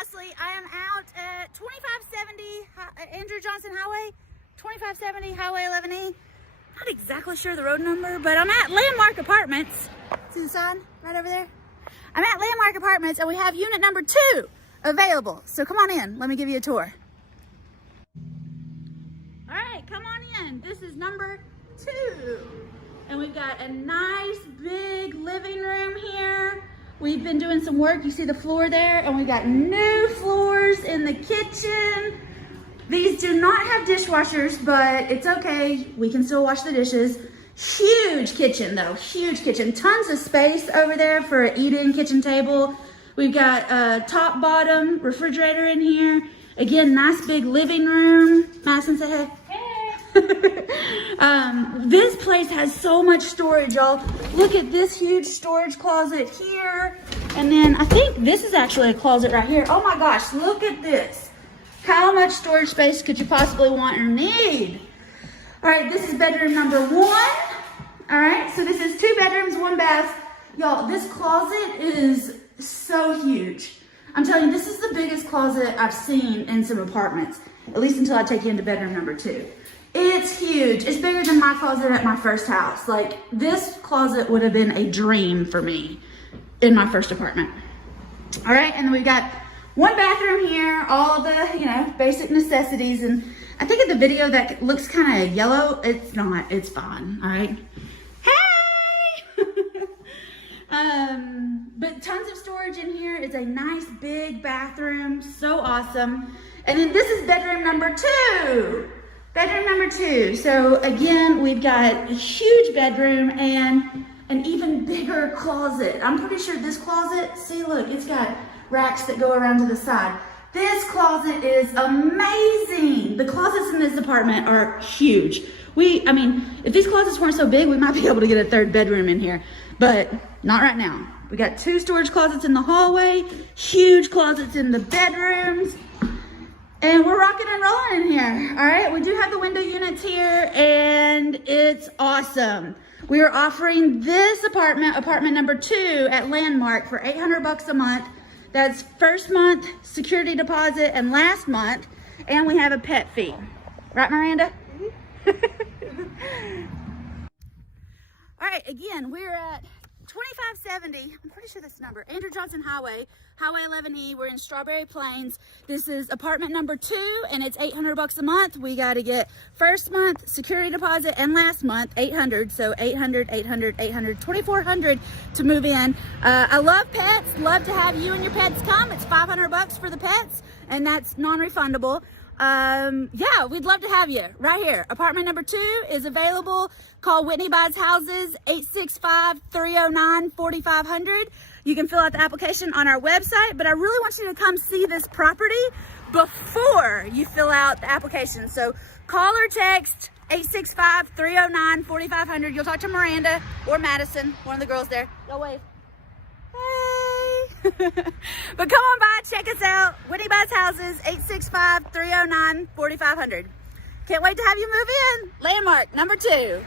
Ashley. I am out at 2570 Andrew Johnson Highway, 2570 Highway 11E. Not exactly sure the road number, but I'm at Landmark Apartments. See the sign right over there? I'm at Landmark Apartments, and we have unit number 2 available. So come on in. Let me give you a tour. All right, come on in. This is number 2. And we've got a nice big living room here. We've been doing some work. You see the floor there, and we got new floors in the kitchen. These do not have dishwashers, but it's okay. We can still wash the dishes. Huge kitchen though, huge kitchen. Tons of space over there for an eat-in kitchen table. We've got a top bottom refrigerator in here. Again, nice big living room. Madison, say hey. This place has so much storage, y'all. Look at this huge storage closet here. And then I think this is actually a closet right here. Oh my gosh, look at this. How much storage space could you possibly want or need? All right, this is bedroom number 1. All right, so this is 2 bedrooms, 1 bath. Y'all, this closet is so huge. I'm telling you, this is the biggest closet I've seen in some apartments, at least until I take you into bedroom number 2. It's huge. It's bigger than my closet at my first house. Like, this closet would have been a dream for me in my first apartment. All right, and then we've got 1 bathroom here, all the, basic necessities. And I think in the video that looks kind of yellow. It's not, it's fine, all right? Hey! But tons of storage in here. It's a nice big bathroom, so awesome. And then this is bedroom number 2. Bedroom number 2. So again, we've got a huge bedroom and an even bigger closet. I'm pretty sure this closet, see, look, it's got racks that go around to the side. This closet is amazing. The closets in this apartment are huge. If these closets weren't so big, we might be able to get a 3rd bedroom in here, but not right now. We got 2 storage closets in the hallway, huge closets in the bedrooms, and we're rocking and rolling in here. All right, we do have the window units here, and it's awesome. We are offering this apartment number 2 at Landmark for $800 a month. That's first month security deposit and last month, and we have a pet fee. Right, Miranda? All right, again, we're at 2570, I'm pretty sure that's the number, Andrew Johnson Highway, Highway 11E. We're in Strawberry Plains. This is apartment number 2, and it's $800 a month. We got to get first month security deposit and last month $800. So $800, $800, $800, $2,400 to move in. I love pets. Love to have you and your pets come. It's $500 for the pets, and that's non-refundable. Yeah, we'd love to have you right here. Apartment number 2 is available. Call Whitney Buys Houses, 865-309-4500. You can fill out the application on our website, but I really want you to come see this property before you fill out the application. So call or text 865-309-4500. You'll talk to Miranda or Madison, one of the girls there. Go wave. Hey. But come on by, check us out. Whitney Buys Houses, 865-309-4500. Can't wait to have you move in. Landmark number 2.